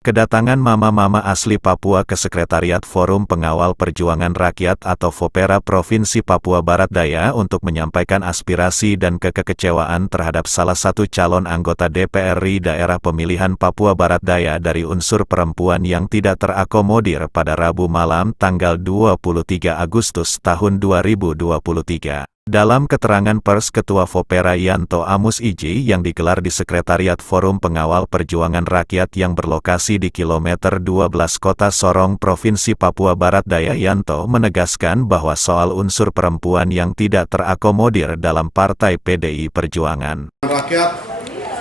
Kedatangan mama-mama asli Papua ke Sekretariat Forum Pengawal Perjuangan Rakyat atau FOPERA Provinsi Papua Barat Daya untuk menyampaikan aspirasi dan kekecewaan terhadap salah satu calon anggota DPR RI Daerah Pemilihan Papua Barat Daya dari unsur perempuan yang tidak terakomodir pada Rabu malam tanggal 23 Agustus tahun 2023. Dalam keterangan pers Ketua FOPERA Yanto Amus Iji yang digelar di Sekretariat Forum Pengawal Perjuangan Rakyat yang berlokasi di kilometer 12 Kota Sorong, Provinsi Papua Barat Daya, Yanto menegaskan bahwa soal unsur perempuan yang tidak terakomodir dalam Partai PDI Perjuangan Rakyat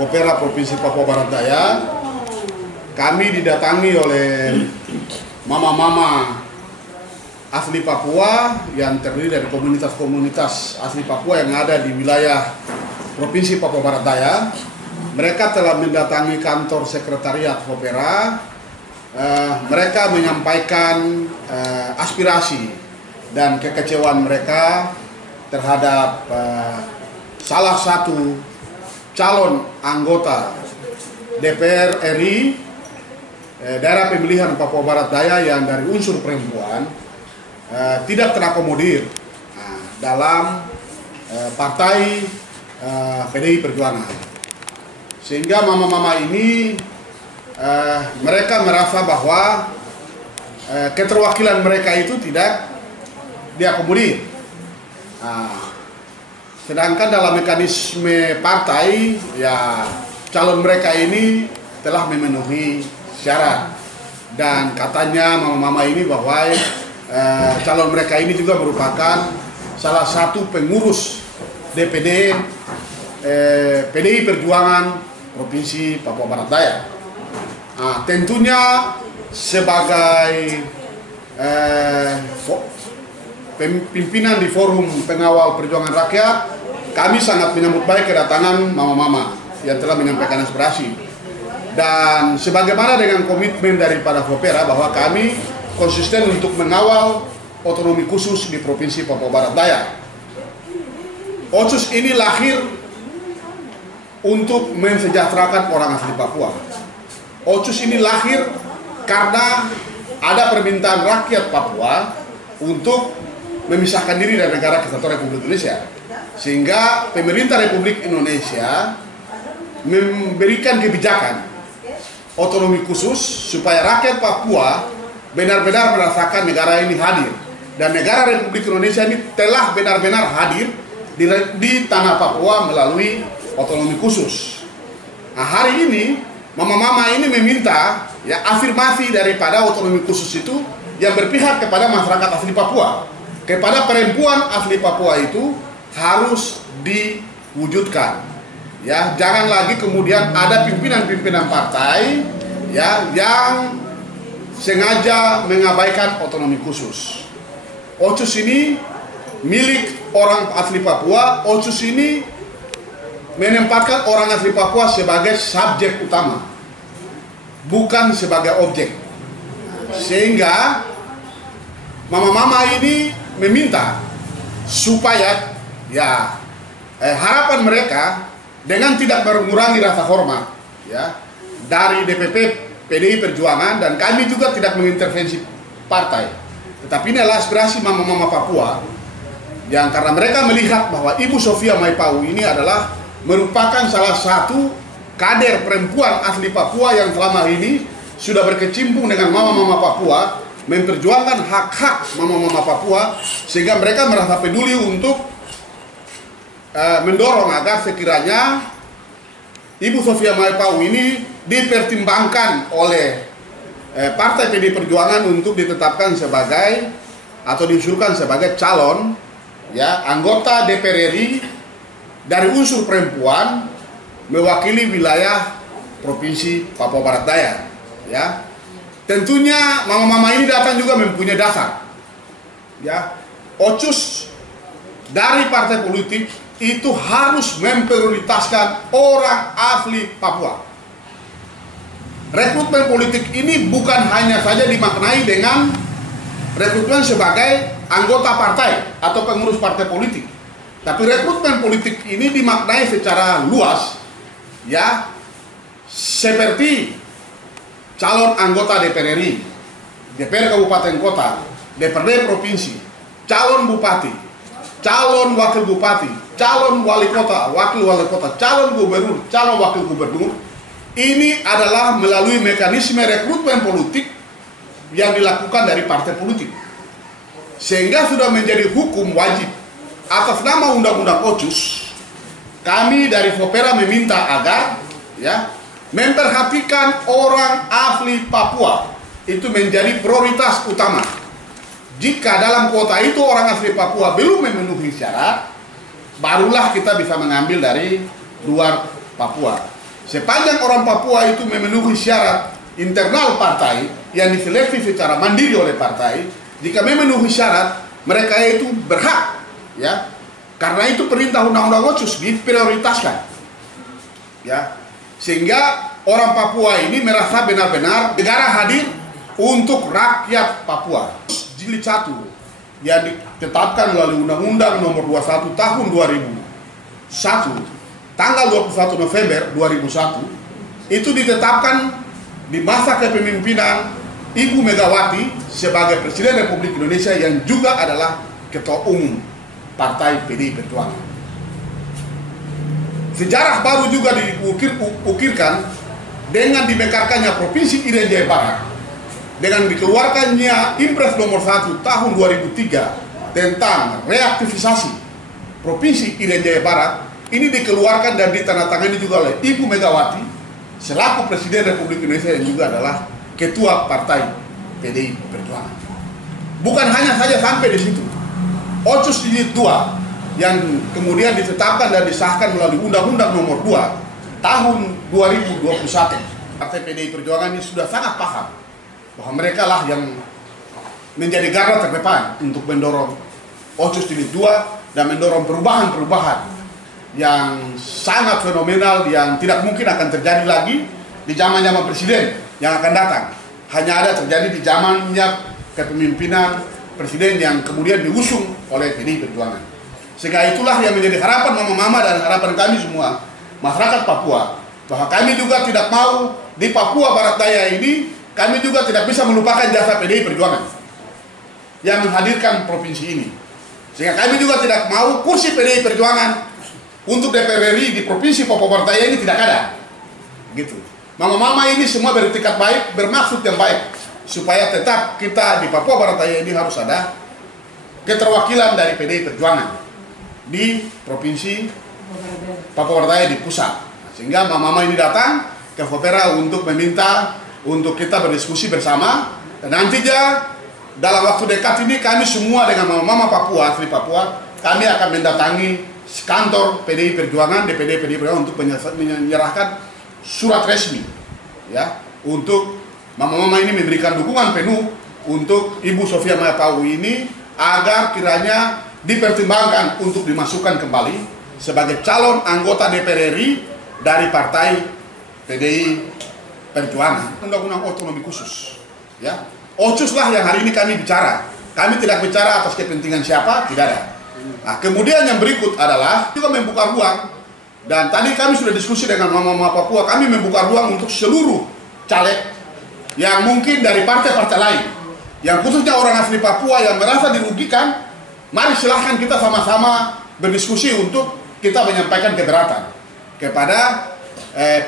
FOPERA Provinsi Papua Barat Daya, kami didatangi oleh mama-mama asli Papua yang terdiri dari komunitas-komunitas asli Papua yang ada di wilayah Provinsi Papua Barat Daya. Mereka telah mendatangi kantor sekretariat FOPERA. Mereka menyampaikan aspirasi dan kekecewaan mereka terhadap salah satu calon anggota DPR RI Daerah Pemilihan Papua Barat Daya yang dari unsur perempuan tidak terakomodir dalam partai PDI Perjuangan, sehingga mama-mama ini mereka merasa bahwa keterwakilan mereka itu tidak diakomodir. Sedangkan dalam mekanisme partai, ya calon mereka ini telah memenuhi syarat, dan katanya mama-mama ini bahwa calon mereka ini juga merupakan salah satu pengurus DPD PDI Perjuangan Provinsi Papua Barat Daya. Tentunya sebagai pimpinan di Forum Pengawal Perjuangan Rakyat, kami sangat menyambut baik kedatangan mama-mama yang telah menyampaikan aspirasi. Dan sebagaimana dengan komitmen daripada FOPERA bahwa kami konsisten untuk mengawal otonomi khusus di Provinsi Papua Barat Daya. OCUS ini lahir untuk mensejahterakan orang asli Papua. OCUS ini lahir karena ada permintaan rakyat Papua untuk memisahkan diri dari negara kesatuan Republik Indonesia, sehingga pemerintah Republik Indonesia memberikan kebijakan otonomi khusus supaya rakyat Papua benar-benar merasakan negara ini hadir, dan negara Republik Indonesia ini telah benar-benar hadir di tanah Papua melalui otonomi khusus. Hari ini mama-mama ini meminta ya afirmasi daripada otonomi khusus itu yang berpihak kepada masyarakat asli Papua, kepada perempuan asli Papua itu harus diwujudkan. Ya, jangan lagi kemudian ada pimpinan-pimpinan partai ya yang sengaja mengabaikan otonomi khusus. OCUS ini milik orang asli Papua. OCUS ini menempatkan orang asli Papua sebagai subjek utama, bukan sebagai objek. Sehingga mama-mama ini meminta supaya ya harapan mereka dengan tidak mengurangi rasa hormat ya dari DPP PDI Perjuangan, dan kami juga tidak mengintervensi partai. Tetapi ini adalah aspirasi mama-mama Papua yang karena mereka melihat bahwa Ibu Sofia Maipau ini adalah merupakan salah satu kader perempuan asli Papua yang selama ini sudah berkecimpung dengan mama-mama Papua, memperjuangkan hak-hak mama-mama Papua, sehingga mereka merasa peduli untuk mendorong agar sekiranya Ibu Sofia Maipau ini dipertimbangkan oleh Partai PDI Perjuangan untuk ditetapkan sebagai atau diusulkan sebagai calon ya anggota DPR RI dari unsur perempuan mewakili wilayah Provinsi Papua Barat Daya. Ya, tentunya mama-mama ini datang juga mempunyai dasar. Ya, OCUS dari partai politik itu harus memprioritaskan orang asli Papua. Rekrutmen politik ini bukan hanya saja dimaknai dengan rekrutmen sebagai anggota partai atau pengurus partai politik, tapi rekrutmen politik ini dimaknai secara luas, ya, seperti calon anggota DPR RI, DPR Kabupaten Kota, DPRD Provinsi, calon bupati, calon wakil bupati, calon wali kota, wakil wali kota, calon gubernur, calon wakil gubernur, ini adalah melalui mekanisme rekrutmen politik yang dilakukan dari partai politik. Sehingga sudah menjadi hukum wajib atas nama Undang-Undang Otsus, kami dari Fopera meminta agar memperhatikan orang asli Papua itu menjadi prioritas utama. Jika dalam kuota itu orang asli Papua belum memenuhi syarat, barulah kita bisa mengambil dari luar Papua. Sepanjang orang Papua itu memenuhi syarat internal partai yang diseleksi secara mandiri oleh partai, jika memenuhi syarat, mereka itu berhak, karena itu perintah Undang-Undang Otsus diprioritaskan, sehingga orang Papua ini merasa benar-benar negara hadir untuk rakyat Papua. Jilid 1 yang ditetapkan melalui Undang-Undang Nomor 21 Tahun 2001, tanggal 21 November 2001, itu ditetapkan di masa kepemimpinan Ibu Megawati sebagai Presiden Republik Indonesia yang juga adalah Ketua Umum Partai PDI Perjuangan. Sejarah baru juga diukirkan dengan dimekarkannya Provinsi Irian Jaya Barat, dengan dikeluarkannya Impres Nomor 1 Tahun 2003 tentang reaktivisasi Provinsi Irian Jaya Barat. Ini dikeluarkan dan ditandatangani juga oleh Ibu Megawati selaku Presiden Republik Indonesia yang juga adalah Ketua Partai PDI Perjuangan. Bukan hanya saja sampai di situ. Otsus Jilid 2 yang kemudian ditetapkan dan disahkan melalui Undang-Undang Nomor 2 Tahun 2021. Partai PDI Perjuangan ini sudah sangat paham bahwa mereka lah yang menjadi garda terdepan untuk mendorong Otsus Jilid 2 dan mendorong perubahan-perubahan yang sangat fenomenal yang tidak mungkin akan terjadi lagi di zaman-zaman presiden yang akan datang. Hanya ada terjadi di zamannya kepemimpinan presiden yang kemudian diusung oleh PDI Perjuangan. Sehingga itulah yang menjadi harapan mama-mama dan harapan kami semua, masyarakat Papua, bahwa kami juga tidak mau di Papua Barat Daya ini, kami juga tidak bisa melupakan jasa PDI Perjuangan yang menghadirkan provinsi ini. Sehingga kami juga tidak mau kursi PDI Perjuangan untuk DPR RI di Provinsi Papua Barat Daya ini tidak ada. Gitu. Mama-mama ini semua beretikat baik, bermaksud yang baik, supaya tetap kita di Papua Barat Daya ini harus ada keterwakilan dari PDI Perjuangan di Provinsi Papua Barat Daya di pusat. Sehingga mama-mama ini datang ke Fopera untuk meminta untuk kita berdiskusi bersama, dan nantinya dalam waktu dekat ini kami semua dengan mama-mama Papua, asli Papua, kami akan mendatangi kantor PDI Perjuangan, DPD PDI Perjuangan untuk menyerahkan surat resmi untuk mama-mama ini memberikan dukungan penuh untuk Ibu Sofia Mayapau ini agar kiranya dipertimbangkan untuk dimasukkan kembali sebagai calon anggota DPR RI dari Partai PDI Perjuangan. Undang-Undang otonomi khusus, Otsus lah yang hari ini kami bicara. Kami tidak bicara atas kepentingan siapa, tidak ada. Nah, kemudian yang berikut adalah juga membuka ruang, dan tadi kami sudah diskusi dengan mama-mama Papua, kami membuka ruang untuk seluruh caleg yang mungkin dari partai-partai lain, yang khususnya orang asli Papua yang merasa dirugikan. Mari silahkan kita sama-sama berdiskusi untuk kita menyampaikan keberatan kepada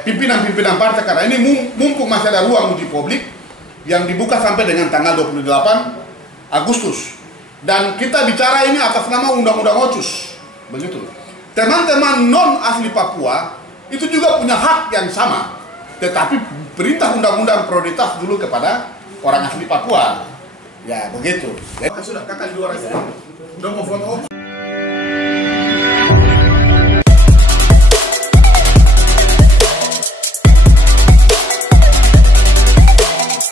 pimpinan-pimpinan partai, karena ini mumpung masih ada ruang uji publik yang dibuka sampai dengan tanggal 28 Agustus. Dan kita bicara ini atas nama Undang-Undang Otsus, begitu. Teman-teman non asli Papua itu juga punya hak yang sama, tetapi perintah undang-undang prioritas dulu kepada orang asli Papua. Ya begitu. Sudah kakak di luar aja. Udah mau foto.